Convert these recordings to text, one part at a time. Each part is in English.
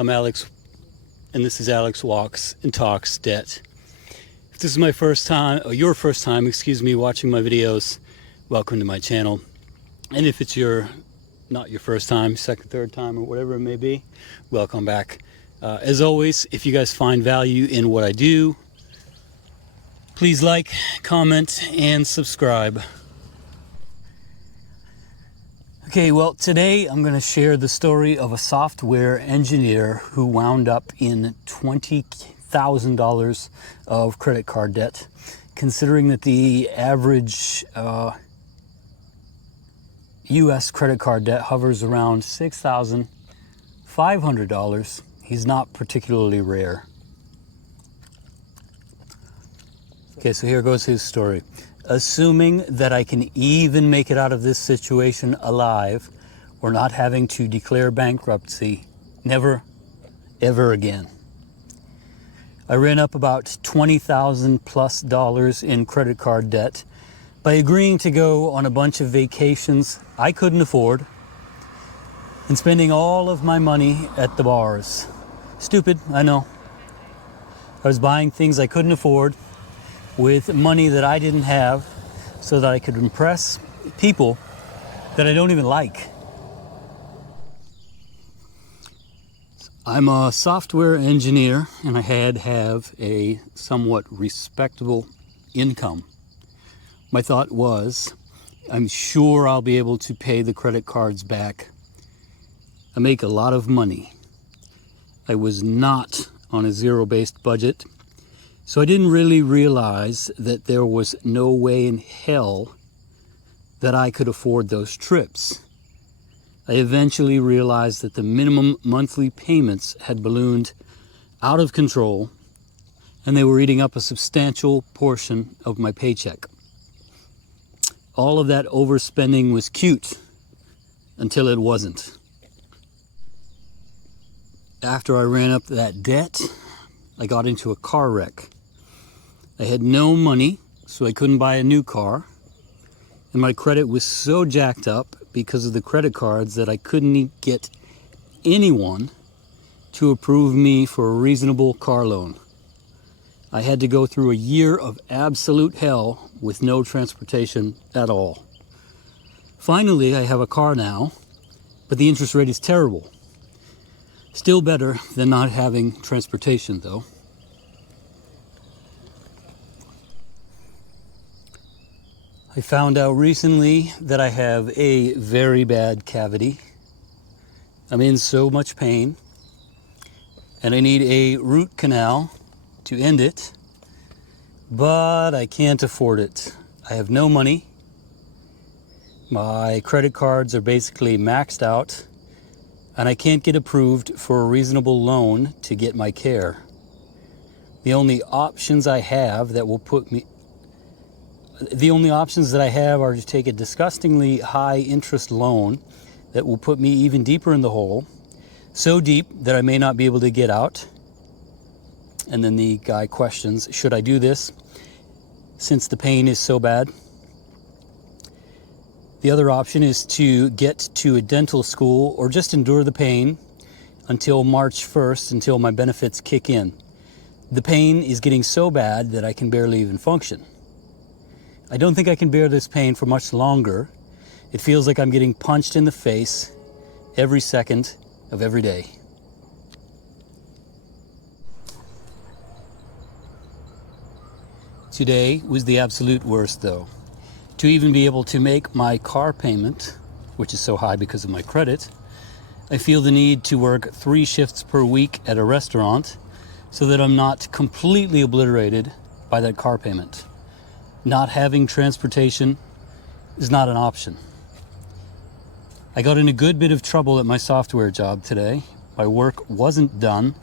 I'm Alex, and this is Alex Walks and Talks Debt. If this is my first time, or your first time, watching my videos, welcome to my channel. And if it's not your first time, second, third time, or whatever it may be, welcome back. As always, if you guys find value in what I do, please like, comment, and subscribe. Okay, well, today I'm going to share the story of a software engineer who wound up in $20,000 of credit card debt. Considering that the average U.S. credit card debt hovers around $6,500, he's not particularly rare. Okay, so here goes his story. Assuming that I can even make it out of this situation alive or not having to declare bankruptcy, never, ever again. I ran up about $20,000 plus in credit card debt by agreeing to go on a bunch of vacations I couldn't afford and spending all of my money at the bars. Stupid, I know. I was buying things I couldn't afford with money that I didn't have so that I could impress people that I don't even like. I'm a software engineer and I have a somewhat respectable income. My thought was, I'm sure I'll be able to pay the credit cards back. I make a lot of money. I was not on a zero-based budget. So I didn't really realize that there was no way in hell that I could afford those trips. I eventually realized that the minimum monthly payments had ballooned out of control and they were eating up a substantial portion of my paycheck. All of that overspending was cute until it wasn't. After I ran up that debt, I got into a car wreck. I had no money, so I couldn't buy a new car. And my credit was so jacked up because of the credit cards that I couldn't get anyone to approve me for a reasonable car loan. I had to go through a year of absolute hell with no transportation at all. Finally, I have a car now, but the interest rate is terrible. Still better than not having transportation, though. I found out recently that I have a very bad cavity. I'm in so much pain, and I need a root canal to end it, but I can't afford it. I have no money. My credit cards are basically maxed out, and I can't get approved for a reasonable loan to get my care. The only options I have that are to take a disgustingly high interest loan that will put me even deeper in the hole, so deep that I may not be able to get out. And then the guy questions, should I do this since the pain is so bad? The other option is to get to a dental school or just endure the pain until March 1st, until my benefits kick in. The pain is getting so bad that I can barely even function. I don't think I can bear this pain for much longer. It feels like I'm getting punched in the face every second of every day. Today was the absolute worst, though. To even be able to make my car payment, which is so high because of my credit, I feel the need to work 3 shifts per week at a restaurant so that I'm not completely obliterated by that car payment. Not having transportation is not an option. I got in a good bit of trouble at my software job today. My work wasn't done,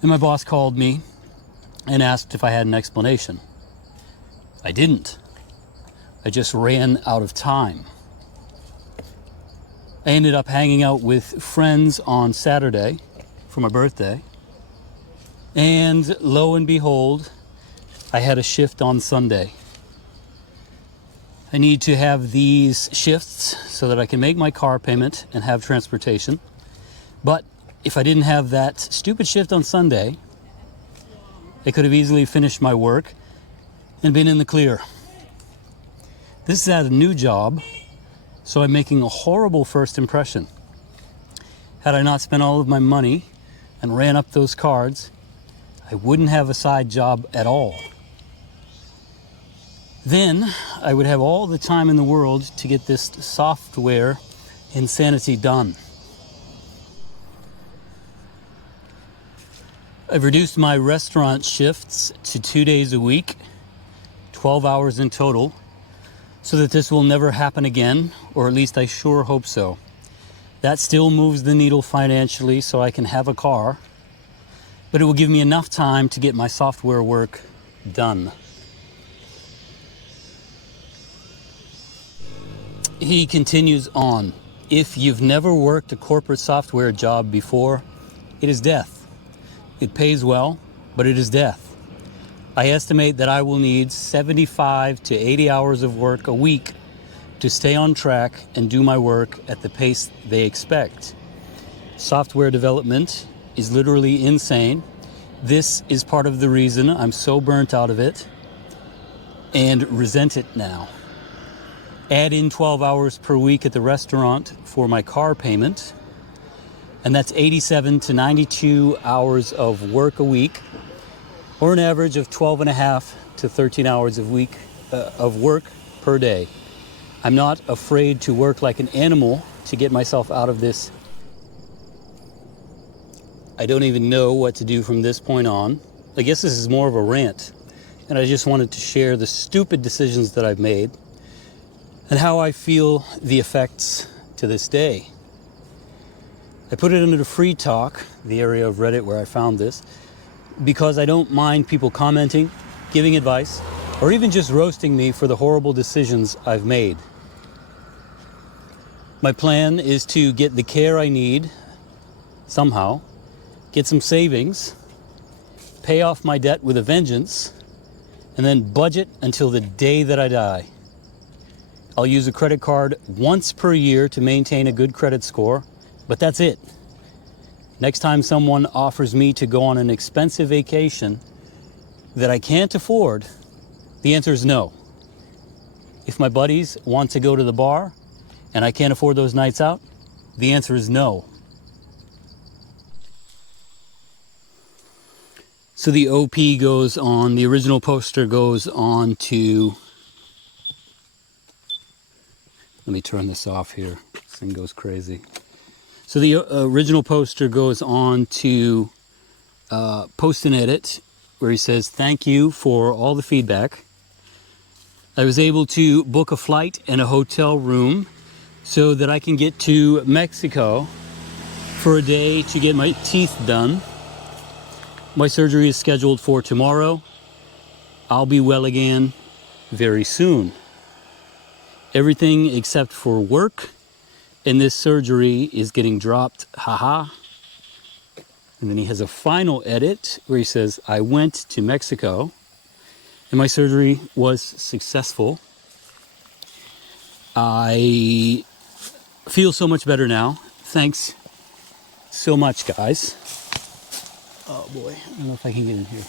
and my boss called me and asked if I had an explanation. I didn't. I just ran out of time. I ended up hanging out with friends on Saturday for my birthday, and lo and behold, I had a shift on Sunday. I need to have these shifts so that I can make my car payment and have transportation. But if I didn't have that stupid shift on Sunday, I could have easily finished my work and been in the clear. This is at a new job, so I'm making a horrible first impression. Had I not spent all of my money and ran up those cards, I wouldn't have a side job at all. Then I would have all the time in the world to get this software insanity done. I've reduced my restaurant shifts to 2 days a week, 12 hours in total, so that this will never happen again, or at least I sure hope so. That still moves the needle financially so I can have a car, but it will give me enough time to get my software work done. He continues on. If you've never worked a corporate software job before, it is death. It pays well, but it is death. I estimate that I will need 75 to 80 hours of work a week to stay on track and do my work at the pace they expect. Software development is literally insane. This is part of the reason I'm so burnt out of it and resent it now. Add in 12 hours per week at the restaurant for my car payment, and that's 87 to 92 hours of work a week, or an average of 12 and a half to 13 hours of work per day. I'm not afraid to work like an animal to get myself out of this. I don't even know what to do from this point on. I guess this is more of a rant, and I just wanted to share the stupid decisions that I've made and how I feel the effects to this day. I put it under the free talk, the area of Reddit where I found this, because I don't mind people commenting, giving advice, or even just roasting me for the horrible decisions I've made. My plan is to get the care I need somehow, get some savings, pay off my debt with a vengeance, and then budget until the day that I die. I'll use a credit card once per year to maintain a good credit score, but that's it. Next time someone offers me to go on an expensive vacation that I can't afford, the answer is no. If my buddies want to go to the bar and I can't afford those nights out, the answer is no. So the OP goes on, the original poster goes on to, let me turn this off here, this thing goes crazy. So the original poster goes on to post an edit where he says, "Thank you for all the feedback. I was able to book a flight and a hotel room so that I can get to Mexico for a day to get my teeth done. My surgery is scheduled for tomorrow. I'll be well again very soon. Everything except for work and this surgery is getting dropped, haha." And then he has a final edit where he says, "I went to Mexico and my surgery was successful. I feel so much better now. Thanks so much, guys." Oh boy, I don't know if I can get in here.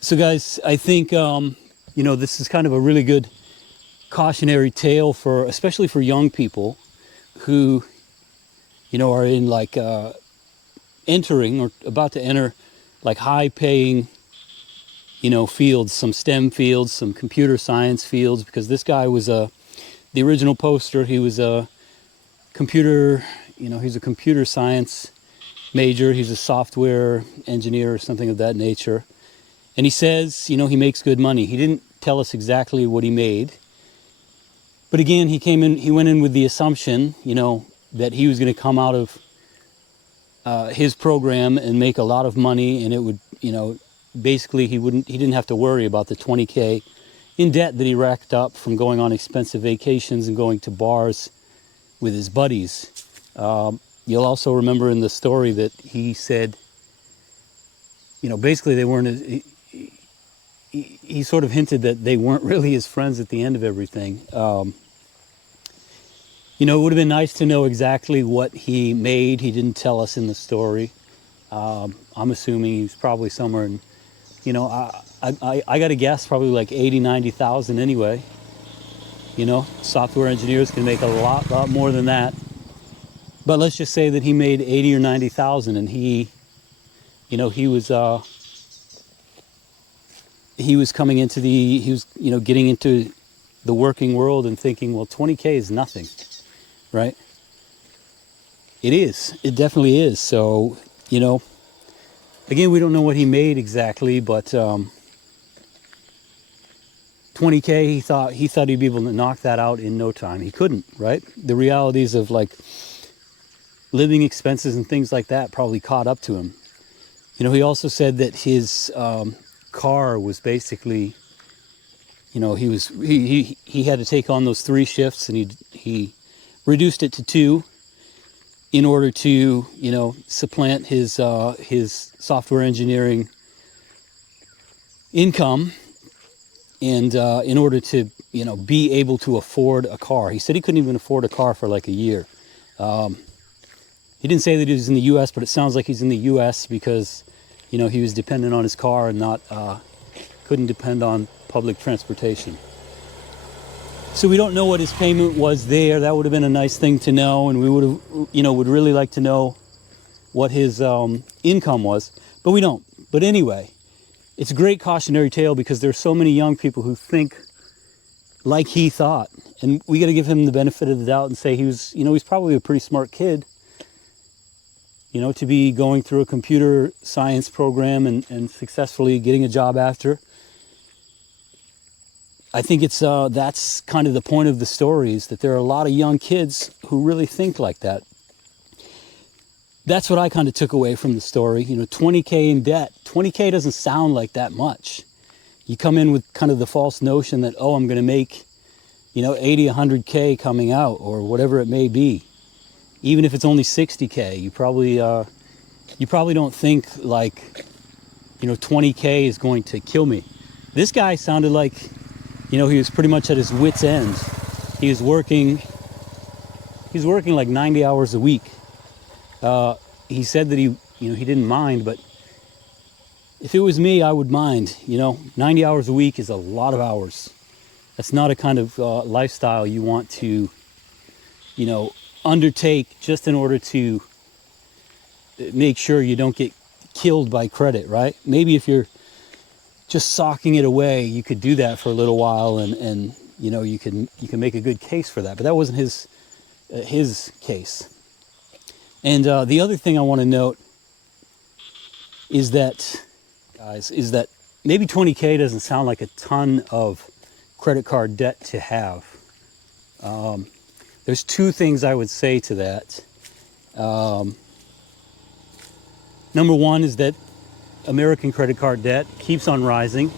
So guys, I think, this is kind of a really good cautionary tale for, especially for young people who, are in entering or about to enter like high paying, fields, some STEM fields, some computer science fields, because this guy was the original poster, he was a computer, he's a computer science major, he's a software engineer or something of that nature. And he says, he makes good money. He didn't tell us exactly what he made. But again, he went in with the assumption, that he was going to come out of his program and make a lot of money, and it would, basically he didn't have to worry about the $20K in debt that he racked up from going on expensive vacations and going to bars with his buddies. You'll also remember in the story that he said, basically they weren't, he sort of hinted that they weren't really his friends at the end of everything. You know, it would have been nice to know exactly what he made. He didn't tell us in the story. I'm assuming he's probably somewhere in, you know, I got to guess probably like 80, 90,000 anyway. You know, software engineers can make a lot more than that. But let's just say that he made 80 or 90,000, and he was coming into getting into the working world and thinking, well, 20K is nothing, right? It is. It definitely is. So, you know, again, we don't know what he made exactly, but 20K, he thought he'd be able to knock that out in no time. He couldn't, right? The realities of like living expenses and things like that probably caught up to him. You know, he also said that his car was basically, you know, he had to take on those 3 shifts, and he reduced it to 2 in order to, you know, supplant his software engineering income, and in order to, you know, be able to afford a car. He said he couldn't even afford a car for like a year. He didn't say that he was in the U.S., but it sounds like he's in the U.S. because, you know, he was dependent on his car and couldn't depend on public transportation. So we don't know what his payment was there. That would have been a nice thing to know, and we would really like to know what his income was, but we don't. But anyway, it's a great cautionary tale because there's so many young people who think like he thought, and we got to give him the benefit of the doubt and say he's probably a pretty smart kid, you know, to be going through a computer science program and successfully getting a job after. I think that's kind of the point of the story, is that there are a lot of young kids who really think like that. That's what I kind of took away from the story. You know, 20K in debt. 20K doesn't sound like that much. You come in with kind of the false notion that, oh, I'm going to make, you know, 80, 100K coming out, or whatever it may be. Even if it's only 60K, you probably don't think like, you know, 20K is going to kill me. This guy sounded like, you know, he was pretty much at his wit's end. He was working like 90 hours a week. He said that he didn't mind, but if it was me, I would mind. You know, 90 hours a week is a lot of hours. That's not a kind of lifestyle you want to, you know, undertake just in order to make sure you don't get killed by credit, right? Maybe if you're just socking it away, you could do that for a little while, and you know, you can make a good case for that. But that wasn't his case. And the other thing I want to note is that, guys, maybe 20K doesn't sound like a ton of credit card debt to have. There's 2 things I would say to that. Number one is that American credit card debt keeps on rising.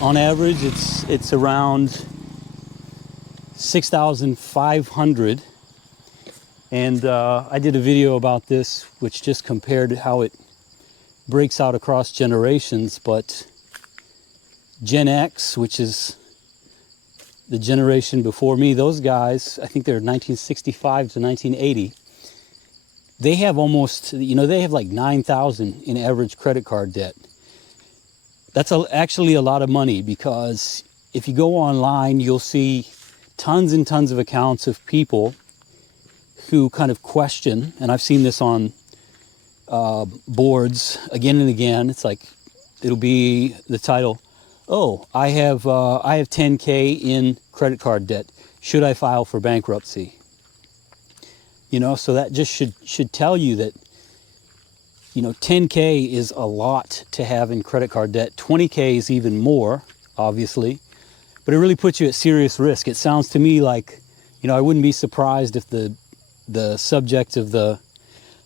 On average, it's around $6,500. And I did a video about this, which just compared how it breaks out across generations. But Gen X, which is the generation before me, those guys, I think they're 1965 to 1980, they have almost, you know, they have like 9,000 in average credit card debt. That's actually a lot of money, because if you go online, you'll see tons and tons of accounts of people who kind of question, and I've seen this on boards again and again. It's like, it'll be the title, oh, I have 10K in credit card debt. Should I file for bankruptcy? You know, so that just should tell you that, you know, 10K is a lot to have in credit card debt. 20K is even more, obviously, but it really puts you at serious risk. It sounds to me like, you know, I wouldn't be surprised if the subject of the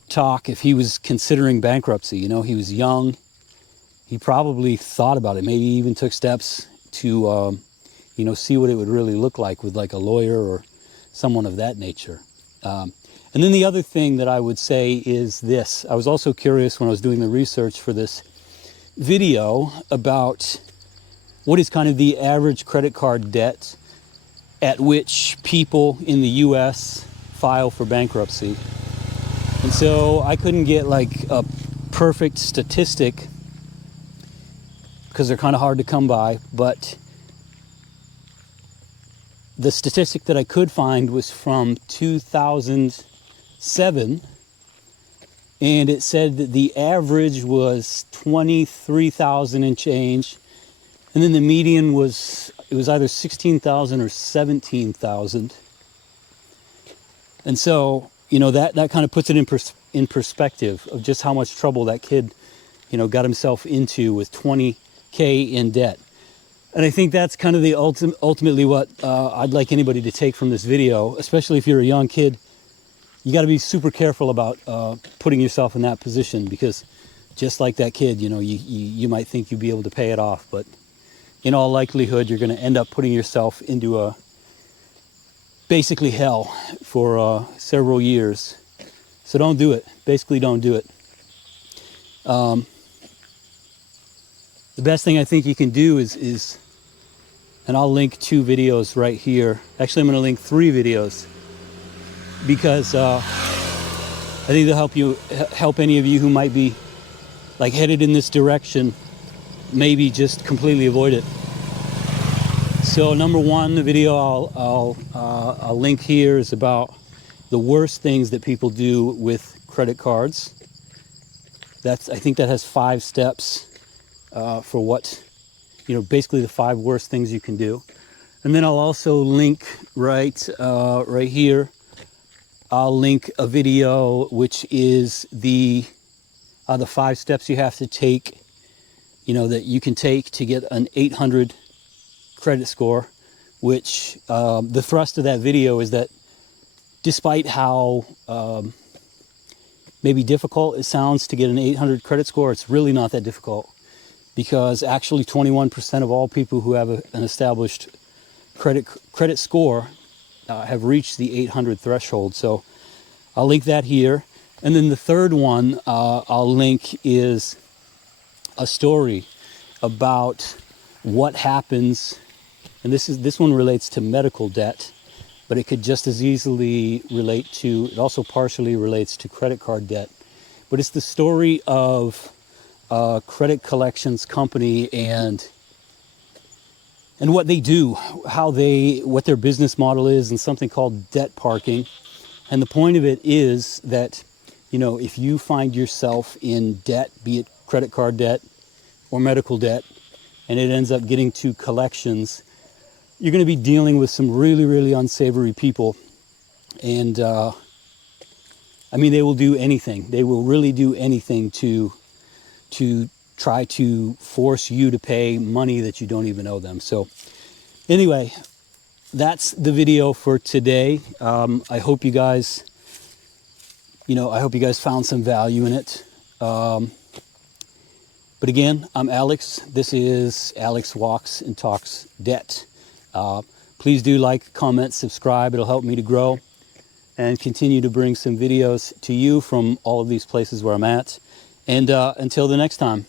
talk, if he was considering bankruptcy. You know, he was young. He probably thought about it, maybe even took steps to, you know, see what it would really look like with like a lawyer or someone of that nature. And then the other thing that I would say is this. I was also curious when I was doing the research for this video about what is kind of the average credit card debt at which people in the US file for bankruptcy. And so I couldn't get like a perfect statistic because they're kind of hard to come by, but the statistic that I could find was from 2007, and it said that the average was 23,000 and change, and then the median was, it was either 16,000 or 17,000. And so, you know, that kind of puts it in perspective of just how much trouble that kid, you know, got himself into with 20K in debt. And I think that's kind of the ultimately what I'd like anybody to take from this video, especially if you're a young kid. You got to be super careful about putting yourself in that position, because just like that kid, you know, you might think you'd be able to pay it off, but in all likelihood, you're going to end up putting yourself into a basically hell for several years. So don't do it. Basically, don't do it. The best thing I think you can do is, and I'll link 2 videos right here. Actually, I'm going to link 3 videos, because I think they'll help any of you who might be like headed in this direction, maybe just completely avoid it. So number 1, the video I'll link here is about the worst things that people do with credit cards. I think that has 5 steps for what, you know, basically the 5 worst things you can do. And then I'll also link right here. I'll link a video which is the 5 steps you have to take, you know, that you can take to get an 800 credit score, which the thrust of that video is that despite how maybe difficult it sounds to get an 800 credit score, it's really not that difficult, because actually 21% of all people who have an established credit score have reached the 800 threshold. So I'll link that here. And then the third one I'll link is a story about what happens, and this one relates to medical debt, but it could just as easily relate to, it also partially relates to credit card debt. But it's the story of a credit collections company and what they do, what their business model is, and something called debt parking. And the point of it is that, you know, if you find yourself in debt, be it credit card debt or medical debt, and it ends up getting to collections, you're going to be dealing with some really, really unsavory people. And I mean, they will do anything. They will really do anything to try to force you to pay money that you don't even owe them. So anyway, that's the video for today. I hope you guys, found some value in it. But again, I'm Alex. This is Alex Walks and Talks Debt. Please do like, comment, subscribe. It'll help me to grow and continue to bring some videos to you from all of these places where I'm at. And until the next time.